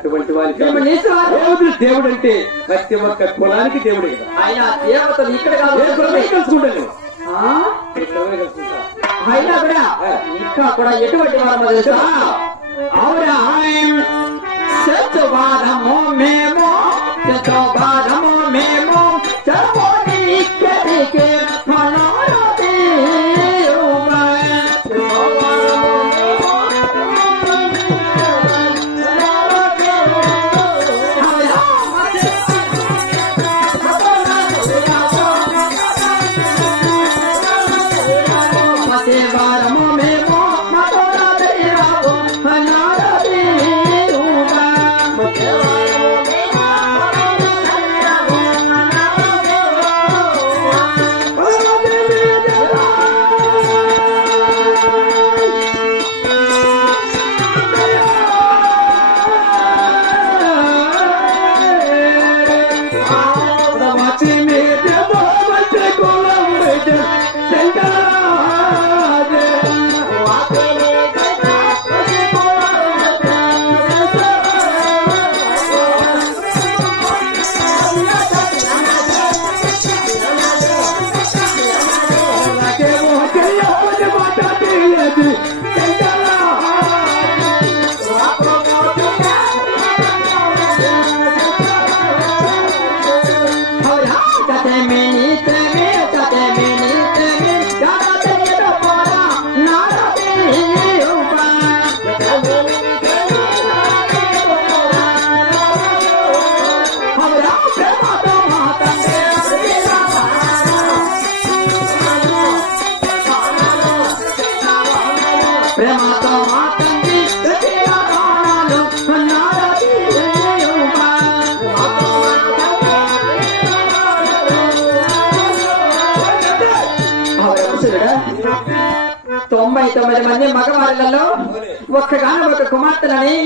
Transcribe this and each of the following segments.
అటువంటి వారికి దేవుడు అంటే ప్రతి ఒక్క కులానికి దేవుడే కదా. ఆయన దేవతలు ఇక్కడ కలుసుకుంటాను అయినా కూడా ఇంకా కూడా ఎటువంటి వారమో తెలుసా? అవునా సత్యవాదము మేము సత్యవాదము మేము చర్మోని ఇక్కడికి మనోరది మంది మగవాళ్ళలో ఒక్కగానో ఒక కుమార్తెలని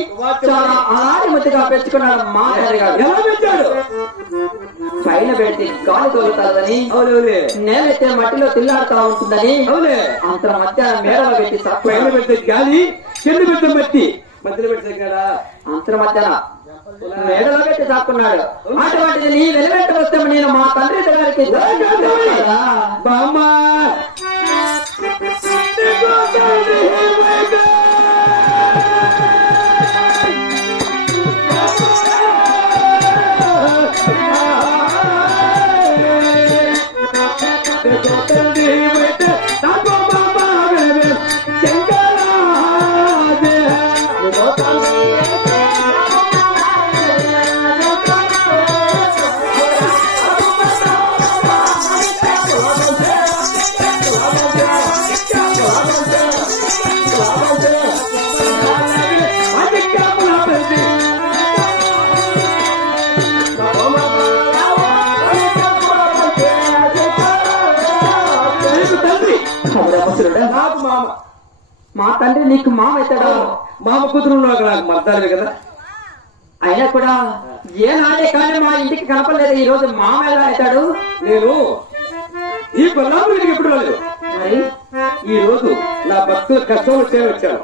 చాలా ఆదిమతిగా పెంచుకున్నాడు మా తండ్రి గారు. ఎలా పెంచాడు? పైన పెడితే గాలి తోలుతాదని, నేలైతే మట్టిలో తిల్లాడుతూ ఉంటుందని, అంత మధ్య మేడలో పెట్టి పైన పెడితే గాలి, కింద పెడితే మట్టి, మధ్యలో పెడితే కదా అంత మధ్యన మేడలో పెట్టి సాక్కున్నాడు. అటువంటిది నీ వెలువెంట వస్తే నేను మా తండ్రి దగ్గరికి బామ్మా మా తండ్రి నీకు మామ అవుతాడా? మామ కూతురు నాకు మర్దాలి కదా. అయినా కూడా ఏనాడే కానీ మా ఇంటికి కనపడలేదు. ఈ రోజు మామ ఎలా అవుతాడు? నేను ఈ కొల్లాపురికి ఎప్పుడు రాలేదు. మరి ఈ రోజు నా భక్తుల కష్టం వచ్చాను.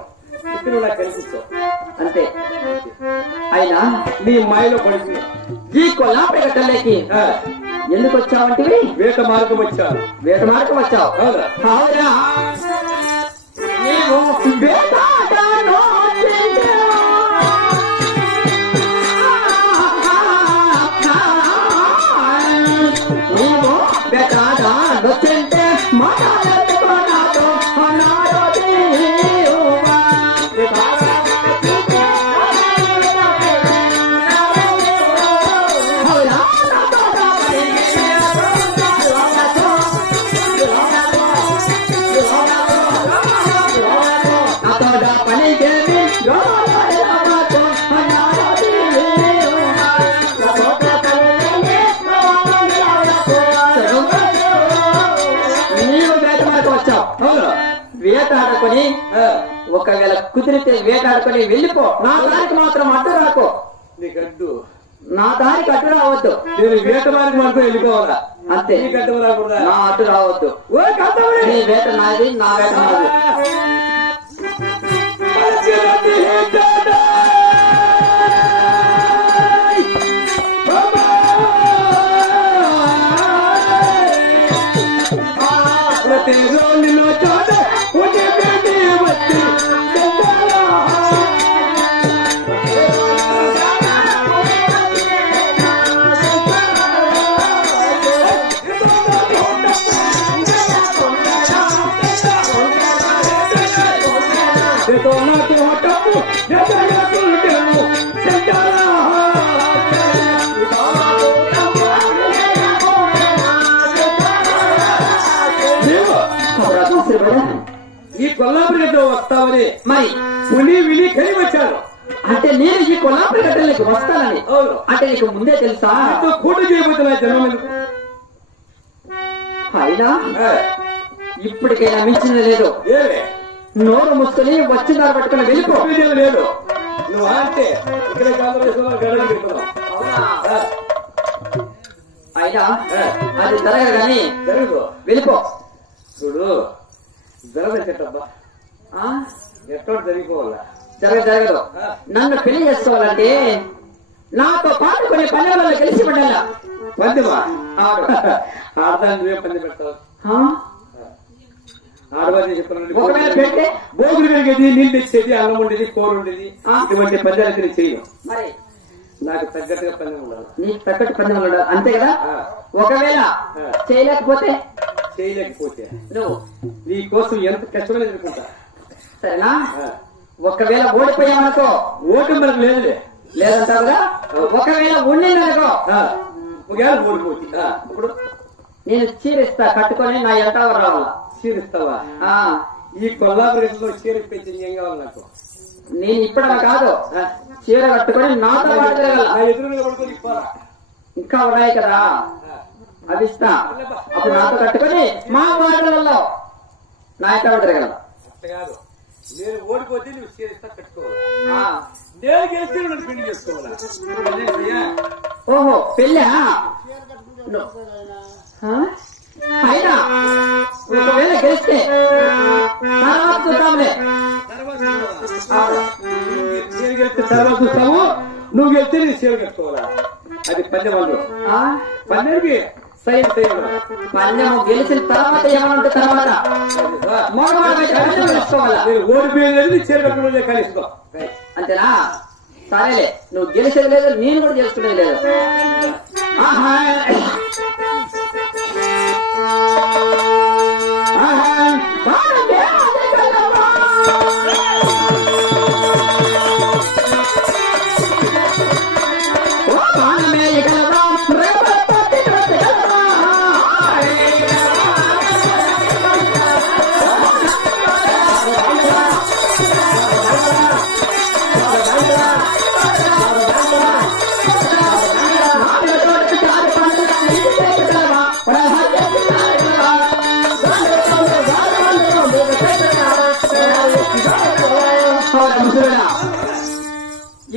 ఇప్పుడు నాకు కనిపిస్తావు అంతే. అయినా నీ మాయలో పడుతుంది. ఈ కొల్లాపురి గట్టలేకి ఎందుకు వచ్చావంటివి? వేట మార్గం వచ్చాను. వేట మార్గం వచ్చావు? అవునా? నీవు వేటాడను నీవు వేటాడను తింటే మాట్లాడుకోనాతో అన్నాడు. వేటాడుకొని ఒకవేళ కుదిరితే వేటాడుకొని వెళ్ళిపో. నా దానికి మాత్రం అడ్డు రాకో. నీకు అడ్డు? నా దానికి అడ్డు రావద్దు. నేను వేట మార్గం మాత్రం వెళ్ళిపోవాలా? అంతే. నా అడ్డు రావద్దు. నీ వేట నాది, నా వేట నాది. రోజు వస్తామని మరి పులి విలి కలి వచ్చాను. అంటే నేను ఈ కొల్లాపురి గడ్డలకి వస్తానని అవును. అంటే నీకు ముందే తెలుసా? కూట చేయబోతున్నా జనం అయినా ఇప్పటికైనా మించింది లేదు. నోరు మూసుకొని వచ్చిన దారి పట్టుకుని వెళ్ళిపో. లేదు నువ్వు అంటే ఇక్కడ అయినా అది జరగదు కానీ జరగదు. వెళ్ళిపో. చూడు జరగదబ్బా ఎక్కడ జరిగిపోవాలా? జరగదు. నన్ను పెళ్లి చేసుకోవాలంటే నాతో పాటు కొన్ని పల్లెలలో కలిసి పడాలా. పందెమా? ఆడదాన్ని నువ్వే పందెం పెడతావు. ఆడవాళ్ళు చెప్తున్నాను. ఒకవేళ పెడితే భోగులు పెరిగేది, నీళ్ళు తెచ్చేది, అన్నం ఉండేది, కూర ఉండేది, ఇటువంటి పందాలకి నేను చెయ్యను. మరి నాకు తగ్గట్టుగా పందెం ఉండాలి. నీకు తగ్గట్టు పందెం ఉండాలి అంతే కదా. ఒకవేళ చేయలేకపోతే నువ్వు నీ కోసం ఎంత కష్టమని ఎదుర్కొంటా. సరేనా? ఒకవేళ ఓడిపోయామనుకో ఓటు మనకు లేదులే. లేదంటావు కదా. ఒకవేళ ఉండిందనుకో ఒకవేళ ఓడిపోతుంది. ఇప్పుడు నేను చీరిస్తా కట్టుకొని నా ఎంత రావాలా? చీరిస్తావా? ఈ కొల్లాపురంలో చీర పెంచి ఏం కావాలి నాకు? నేను ఇప్పుడలా కాదు, చీర కట్టుకొని నాతో ఎదురుగా పడుకొని ఇంకా ఉన్నాయి కదా అవి ఇస్తా. అప్పుడు నాతో కట్టుకొని మా వాడలలో నా ఎంత తిరగల. కాదు, నేను ఓడిపోతే నువ్వు చీరిస్తా కట్టుకోవాలి. నేను గెలిస్తే నన్ను పెళ్లి చేసుకోవాలా? ఓహో పెళ్ళా? అయినా ఒకవేళ గెలిస్తే తర్వాత చూద్దాంలే. నేను గెలిస్తే తర్వాత చూస్తాము. నువ్వు గెలిస్తే నేను చీర కట్టుకోవాలా? అది పందెం వాళ్ళు. పందెంకి సైన్ పందెము గెలిచిన తర్వాత ఏమంటే తర్వాత తెలుసుకోవాలా? నేను ఓడిపోయేది చీర కట్టుకోలే కలుసుకో. అంతేనా? సరేలే, నువ్వు గెలిచేది లేదు, నేను కూడా చేసుకునేది లేదు.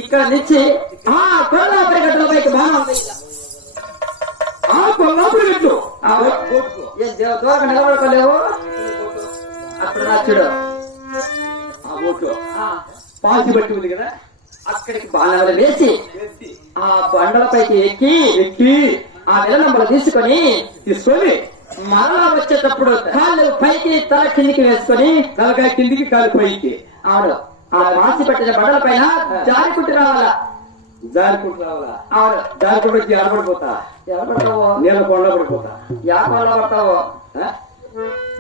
ఇక్కడ నుంచి కొల్లాపురి గడ్డల పైకి బాగా ఉంది. కొల్లాపురి గడ్డు దూరం నిలబడుకోలేవు. అక్కడ నా చూడు ఆ ఓట్లు పాసి బట్టి ఉంది కదా, అక్కడికి బాణాలు వేసి ఆ బండల పైకి ఎక్కి ఆ నిలనంబలు తీసుకొని మరలా వచ్చేటప్పుడు కాళ్ళు పైకి తల కిందికి వేసుకొని తలకాయ కిందికి కాలు పైకి. అవును, ఆ రాసి పెట్టిన బండల పైన జారికుంటూ రావాలా. అవును, జారికుంటూ వచ్చి ఆడపడిపోతా. ఎలా పడతావో? నీళ్ళ కొండ పడిపోతా. యా కొండ పడతావో?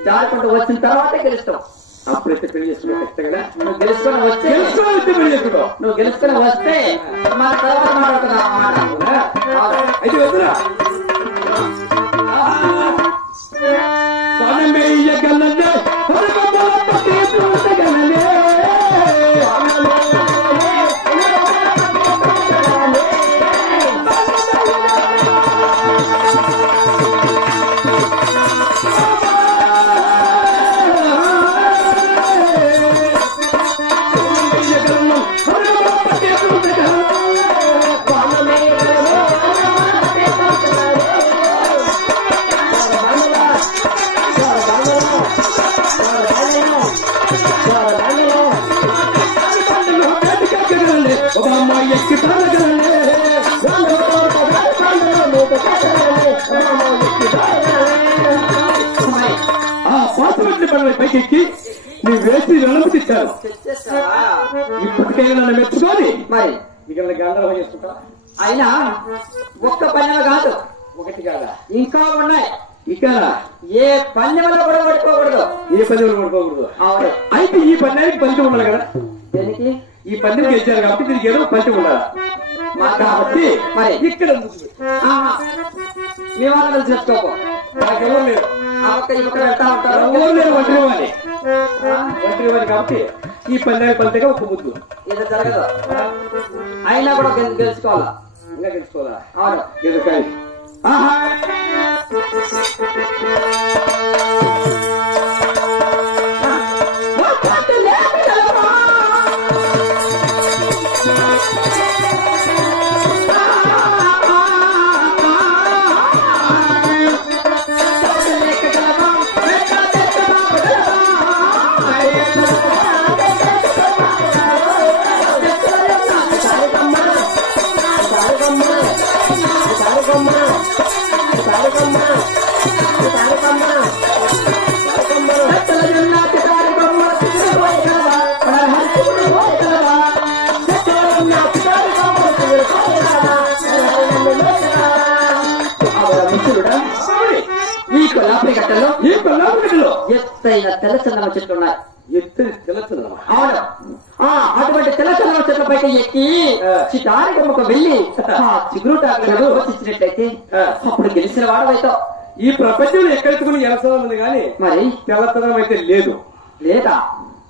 జారికుంటూ వచ్చిన తర్వాతే గెలుస్తావు. అప్పుడైతే పెళ్లి చేసుకున్నావు ఖచ్చితంగా. నువ్వు గెలుచుకొని వస్తే పెళ్లి చేసుకున్నావు. నువ్వు గెలుచుకొని వస్తే మన తర్వాత మాట్లాడుతున్నావు అన్నమాట. అయితే వద్దురా పైకెక్కి నీ వేసి అనుమతిచ్చారు. ఇప్పటికైనా నన్ను మెచ్చుకొని మరి ఇక్కడ గందరగోళం చేసుకుంటా. అయినా ఒక్క పందెం కాదు, ఒకటి కాదా ఇంకా ఉన్నాయి. ఇక్కడ ఏ పందెంలో కూడా పడుకోకూడదు. ఏ పందెంలో పడుకోకూడదు. అవును. అయితే ఈ పందెంకి పంచం ఉండాలి కదా. దేనికి? ఈ పందెం గెలిచారు కాబట్టి దీనికి ఏదో పంచం ఉండాలి. కాబట్టి మరి ఇక్కడ మీ వాళ్ళు చేసుకోకు. నాకెవరు లేరు. ఆ ఒక్క ఈ ఒక్క వెళ్తా ఉంటారు. ఎవరు లేరు. వంటి ఒంటరి వాడి కాబట్టి ఈ పందానికి పంతగా ఒక ముద్దు ఇది జరగదు. అయినా కూడా గెలుచుకోవాలా, ఇంకా తెలుసుకోవాలా? అవును. ఎదుకాయ ఈ కొల్లాపురి గట్టలో ఎత్తైన తెల్లచందనం చెట్లు ఉన్నాయి. ఎత్తైన తెల్లచందనం? అవును. అటువంటి తెల్లచందనం చెట్లపైకి ఎక్కి చిటారికమ్మకు వెళ్ళి చిగురుటాకులను ఇచ్చినట్లయితే అప్పుడు గెలిచిన వాడవైతావు. ఈ ప్రపంచంలో ఎక్కడెత్తుకుని ఎలసనం ఉంది కానీ మరి తెల్లచందనం అయితే లేదు. లేదా?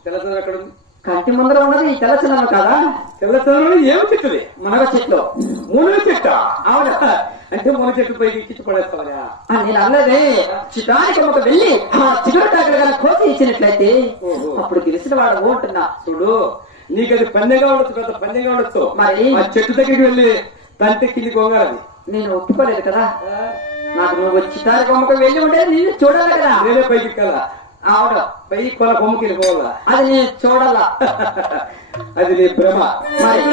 తెల్లచందనం ఎక్కడ ఉంది? కంటి ముందర ఉన్నది ఈ తెల్లచందనం కాదా? తెల్లచందనం ఏమి చెట్టుది? మునగ చెట్లు. మునగ చెట్ట? అవును. అంటే మునగ చెట్టు పైకి ఎక్కించి పడేస్తావా? నేను అన్నదే చిటారికమ్మకు వెళ్ళి చిగురుటాకులు కనుక కోసి ఇచ్చినట్లయితే అప్పుడు గెలిచిన వాడు అంటున్నా. చూడు, నీకది పందెంగా ఉండొచ్చు, పెద్ద పందెంగా ఉండొచ్చు. మరి ఆ చెట్టు దగ్గరికి వెళ్ళి తంటే కింది కొంగాలి. నేను ఒప్పుకోలేదు కదా. నాకు నువ్వు చిటారికమ్మకు వెళ్ళి ఉండేది నేను చూడాలి కదా. నేనే పైకి ఎక్కాలా? అవును. పై కొల కొమ్మకి వెళ్ళిపోవాలా? అది నేను చూడాలా. అది నీ భ్రమ. మరి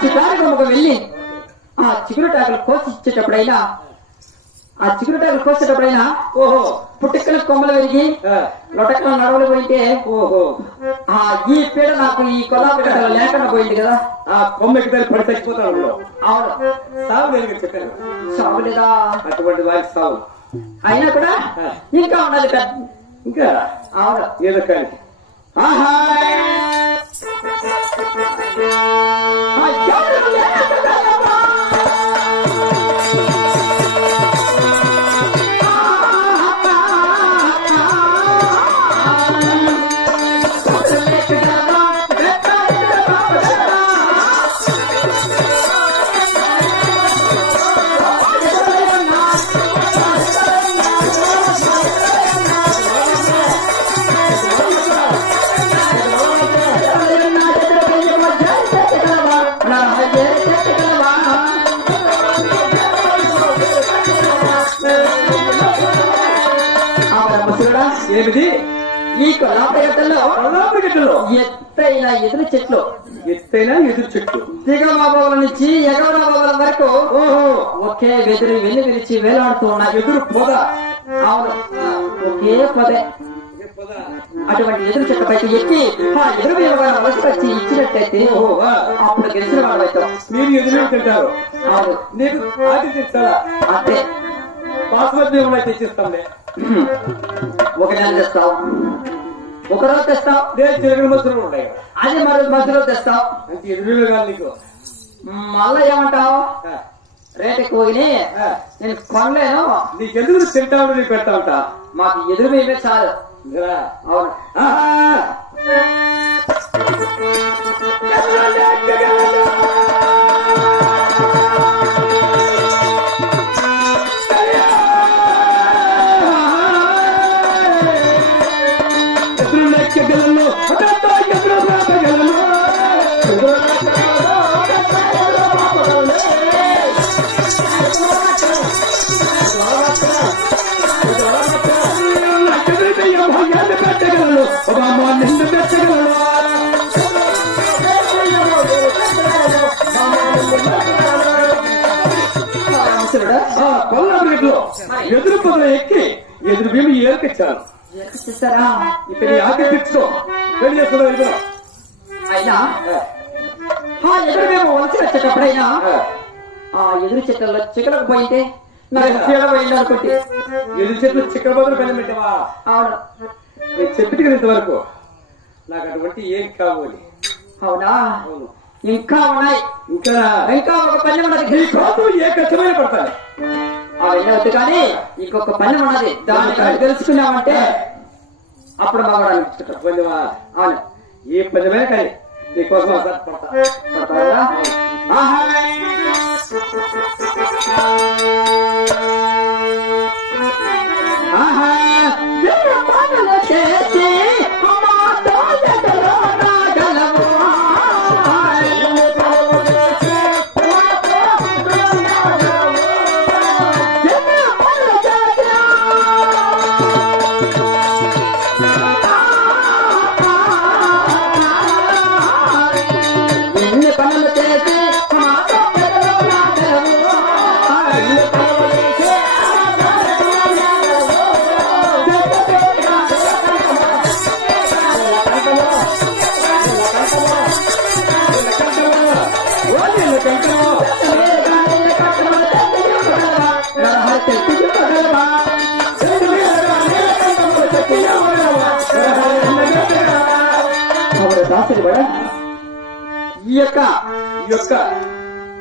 చిటారికమ్మకు వెళ్ళి ఆ చిగురుటాకులు కోసి ఇచ్చేటప్పుడైనా ఓహో పుట్టుకల కొమ్మలు విరిగి లొటకల నడవలు పోయింటే ఓహో ఈ పీడ నాకు ఈ కొల్లాపేటలో లేకుండా పోయింది కదా. ఆ కొమ్మకి దాన్ని పడి చచ్చిపోతాను. అవును. సాగు నేను చెప్పాను. సాగు లేదా? అటువంటి వారికి సాగు. అయినా కూడా ఇంకా ఉండాలి కదా. ఇంకా అవును. ఏదో కానీ ఏమిటి? ఈ కొల్లాపరిగట్టలో ఎత్తైన ఎదురు చెట్లు దిగబాబుల నుంచి ఎగవరాబాబుల వరకు ఒకే వెదురు వెన్ను విరిచి వేలాడుతూ ఉన్నాయి. ఎదురు పొద. అవును, ఒకే పొదే. అటువంటి ఎదురు చెట్ల పైకి ఎక్కి ఆ ఎదురు వలస వచ్చి ఇచ్చినట్లయితే అప్పుడు గెలిచిన వాళ్ళు అవుతాం. మీరు ఎదురు తింటారు. అవును. నీకు ఆటి తెచ్చారా? అంతే. బాస్మతి తెచ్చిస్తాంలే. ఒక నెల తెస్తావు, ఒక రోజు తెస్తావు. తిరగని మధ్యలో ఉంటాయి. అది మరి మధ్యలో తెస్తావు. అంటే ఎదురు కాదు నీకు. మళ్ళా ఏమంటావు? రేట్ ఎక్కువ నేను కొనలేను. నీకెందుకు తింటావు? నీకు పెడతా ఉంటా. మాకు ఎదురు మేమే చాలు. అవును. ఎదురు పొదలు ఎక్కి ఎదురు భీమి ఏరుకొచ్చాను. చేశారా? ఇక్కడ నీ ఆకలి తెచ్చుకో, పెళ్లి చేసుకున్నావు వెళ్తున్నావు. అయినా ఎదురు మేము వలసి వచ్చేటప్పుడైనా ఆ ఎదురు చెట్లలో చిక్కలకు పోయింటే నాకు చీడపోయింది అనుకుంటే ఎదురు చెట్లు చిక్కల బదులు బెల్లం పెట్టావా? అవును. నేను చెప్పిన ఇంతవరకు నాకు అటువంటి ఏం కావాలి. అవునా? అవును. ఇంకా ఉన్నాయి. ఇంకా ఒక పని ఉన్నది. ఏ కష్టమైన పడతాను ఆ వెళ్ళవద్దు కానీ ఇంకొక పని ఉన్నది. దాన్ని కానీ తెలుసుకున్నామంటే అప్పుడు మగవాడు పనివా? అవును. ఏ పనిమైనా కానీ నీకోసం పడతా. చేసి ఈ యొక్క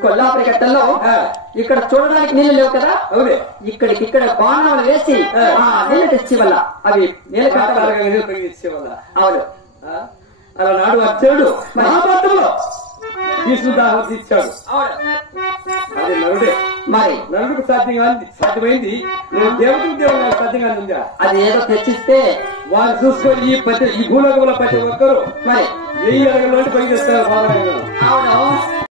కొల్లాపురి గట్టల్లో ఇక్కడ చూడడానికి నీళ్లు లేవు కదా. అవునే. ఇక్కడ బాణాలు వేసి నీళ్ళు తెచ్చి వల్ల అవి నీళ్ళు వల్ల. అవును. అలా నాడు వచ్చాడు మహాభారతంలో తీసుకుంటాను ఇచ్చాడు. అది నరుడే. మరి నరుడికి సాధ్యమైంది. నేను దేవతకు దేవుడు సాధ్యంగా ఉందా? అది ఏదో తెచ్చిస్తే వారు చూసుకొని ఈ భూలోకంలో ప్రతి ఒక్కరు మరి వెయ్యి అడగలు అంటే పని చేస్తారు. అవును.